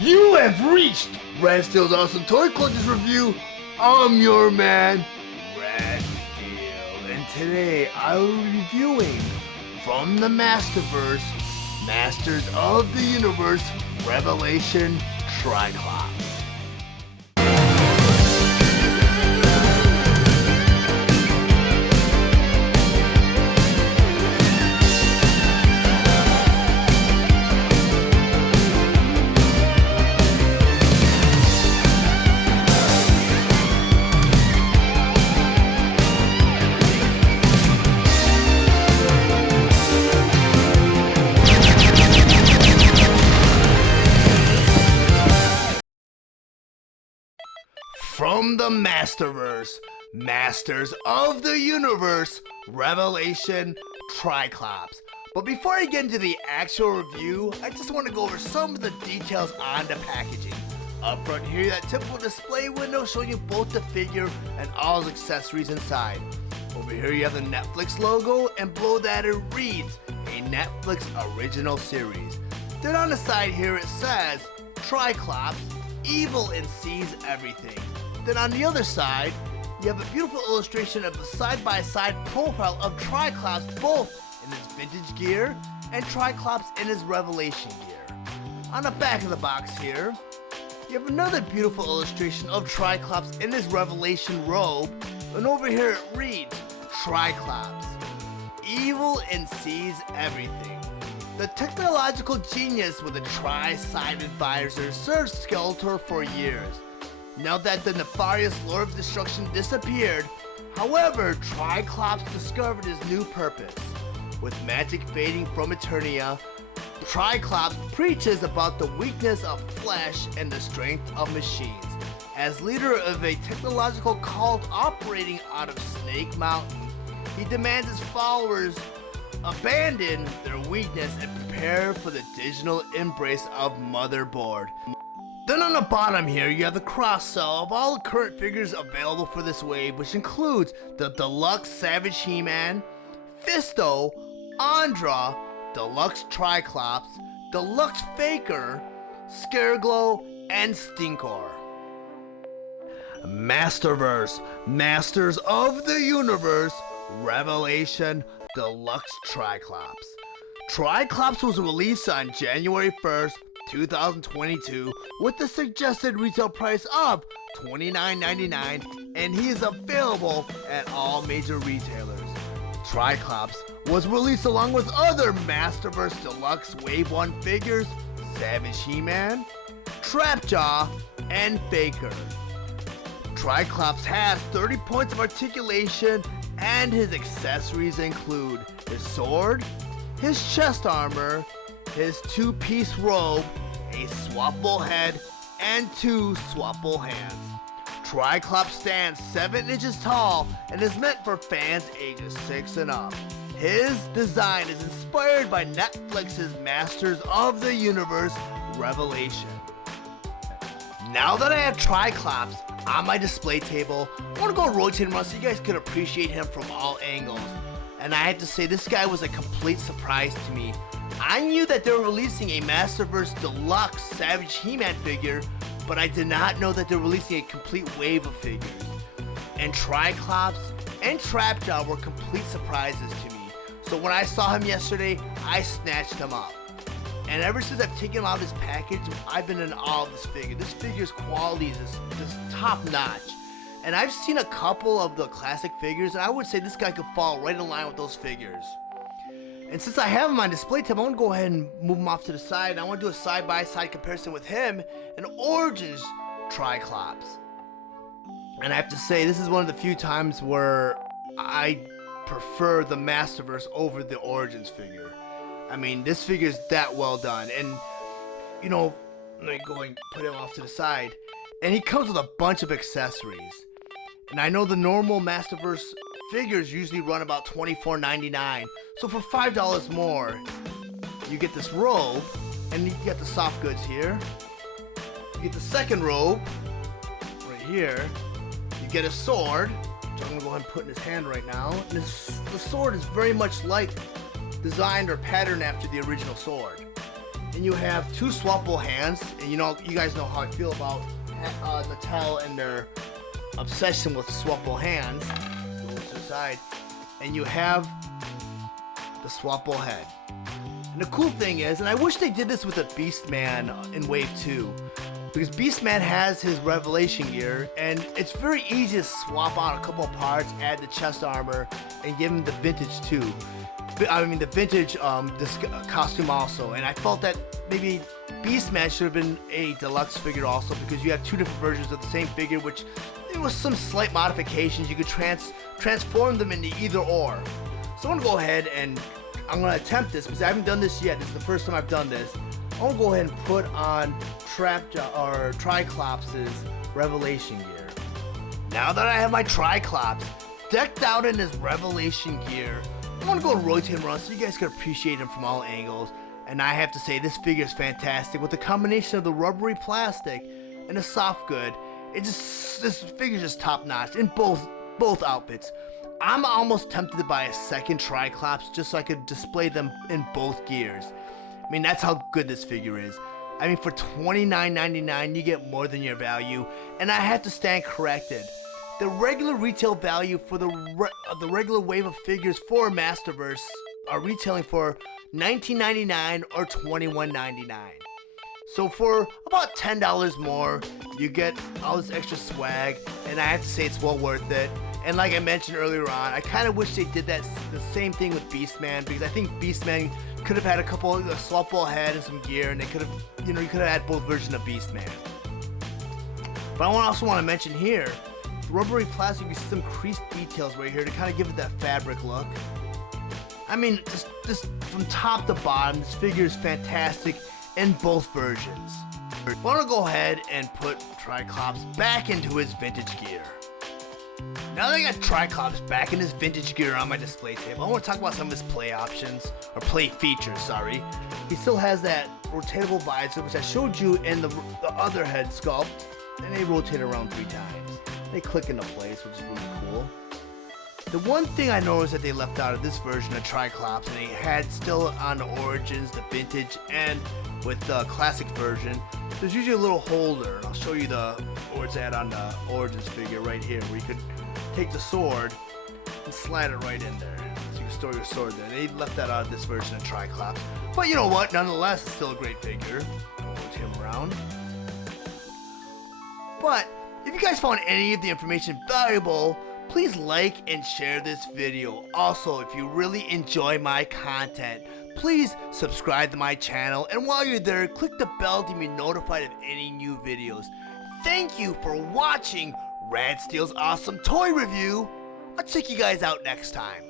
You have reached Red Steele's Awesome Toy Collectors Review. I'm your man, Red Steele, and today I will be reviewing from the Masterverse, Masters of the Universe Revelation Tri-Klops. From the Masterverse, Masters of the Universe Revelation Tri-Klops. But before I get into the actual review, I just want to go over some of the details on the packaging. Up front here, that typical display window showing you both the figure and all the accessories inside. Over here you have the Netflix logo, and below that it reads, a Netflix original series. Then on the side here it says, Tri-Klops, evil and sees everything. Then on the other side, you have a beautiful illustration of the side-by-side profile of Tri-Klops, both in his vintage gear and Tri-Klops in his Revelation gear. On the back of the box here, you have another beautiful illustration of Tri-Klops in his Revelation robe, and over here it reads, Tri-Klops, evil and sees everything. The technological genius with a tri-sided visor served Skeletor for years. Now that the nefarious Lord of Destruction disappeared, however, Tri-Klops discovered his new purpose. With magic fading from Eternia, Tri-Klops preaches about the weakness of flesh and the strength of machines. As leader of a technological cult operating out of Snake Mountain, he demands his followers abandon their weakness and prepare for the digital embrace of Motherboard. Then on the bottom here, you have the cross-sell of all the current figures available for this wave, which includes the Deluxe Savage He-Man, Fisto, Andra, Deluxe Tri-Klops, Deluxe Faker, Scareglow, and Stinkor. Masterverse, Masters of the Universe, Revelation Deluxe Tri-Klops. Tri-Klops was released on January 1st, 2022 with the suggested retail price of $29.99, and he is available at all major retailers. Tri-Klops was released along with other Masterverse Deluxe Wave 1 figures, Savage He-Man, Trapjaw, and Faker. Tri-Klops has 30 points of articulation, and his accessories include his sword, his chest armor, his two-piece robe, a swappable head, and two swappable hands. Tri-Klops stands 7 inches tall and is meant for fans ages 6 and up. His design is inspired by Netflix's Masters of the Universe Revelation. Now that I have Tri-Klops on my display table, I want to go rotate him around so you guys could appreciate him from all angles. And I have to say, this guy was a complete surprise to me. I knew that they were releasing a Masterverse Deluxe Savage He-Man figure, but I did not know that they were releasing a complete wave of figures. And Tri-Klops and Trapjaw were complete surprises to me. So when I saw him yesterday, I snatched him up. And ever since I've taken him out of this package, I've been in awe of this figure. This figure's quality is just top notch. And I've seen a couple of the classic figures, and I would say this guy could fall right in line with those figures. And since I have him on display tab, I want to go ahead and move him off to the side. And I want to do a side-by-side comparison with him and Origins Tri-Klops. And I have to say, this is one of the few times where I prefer the Masterverse over the Origins figure. I mean, this figure is that well done. And, you know, let me go and put him off to the side. And he comes with a bunch of accessories. And I know the normal Masterverse figures usually run about $24.99. So for $5 more, you get this robe, and you get the soft goods here. You get the second robe, right here. You get a sword, which I'm going to go ahead and put in his hand right now. And the sword is very much like designed or patterned after the original sword. and you have two swappable hands. And you guys know how I feel about Mattel and their obsession with swappable hands. Go to the side, and you have the swappable head. And the cool thing is, and I wish they did this with a Beastman in Wave 2, because Beastman has his Revelation gear, and it's very easy to swap out a couple of parts, add the chest armor, and give him the vintage too. I mean the vintage this costume also. And I felt that maybe Beastman should have been a deluxe figure also, because you have two different versions of the same figure, which there was some slight modifications. You could transform them into either or. So I'm gonna go ahead and I'm gonna attempt this, because I haven't done this yet. This is the first time I've done this. I'm gonna go ahead and put on Tri-Klops' Revelation gear. Now that I have my Tri-Klops decked out in his Revelation gear, I want to go rotate him around so you guys can appreciate him from all angles. And I have to say, this figure is fantastic. With the combination of the rubbery plastic and the soft good, this figure's just top notch in both outfits. I'm almost tempted to buy a second Tri-Klops just so I could display them in both gears. I mean, that's how good this figure is. I mean, for $29.99, you get more than your value, and I have to stand corrected. The regular retail value for the regular wave of figures for Masterverse are retailing for $19.99 or $21.99. So for about $10 more, you get all this extra swag, and I have to say it's well worth it. And like I mentioned earlier on, I kind of wish they did the same thing with Beastman, because I think Beastman could have had a swappable head and some gear, and they could have, you could have had both versions of Beastman. But I also want to mention here, rubbery plastic, you see some creased details right here to kind of give it that fabric look. I mean, just from top to bottom, this figure is fantastic in both versions. I want to go ahead and put Tri-Klops back into his vintage gear. Now that I got Tri-Klops back in his vintage gear on my display table, I want to talk about some of his play options, or play features, sorry. He still has that rotatable visor, which I showed you in the other head sculpt, and they rotate around 3 times. They click into place, which is really cool. The one thing I noticed that they left out of this version of Tri-Klops, and they had still on the Origins, the Vintage, and with the Classic version, there's usually a little holder, and I'll show you where it's at on the Origins figure right here, where you could take the sword and slide it right in there, so you can store your sword there. They left that out of this version of Tri-Klops, but you know what? Nonetheless, it's still a great figure. Rotate him around. But if you guys found any of the information valuable, please like and share this video. Also, if you really enjoy my content, please subscribe to my channel, and while you're there, click the bell to be notified of any new videos. Thank you for watching Rad Steele's awesome toy review. I'll check you guys out next time.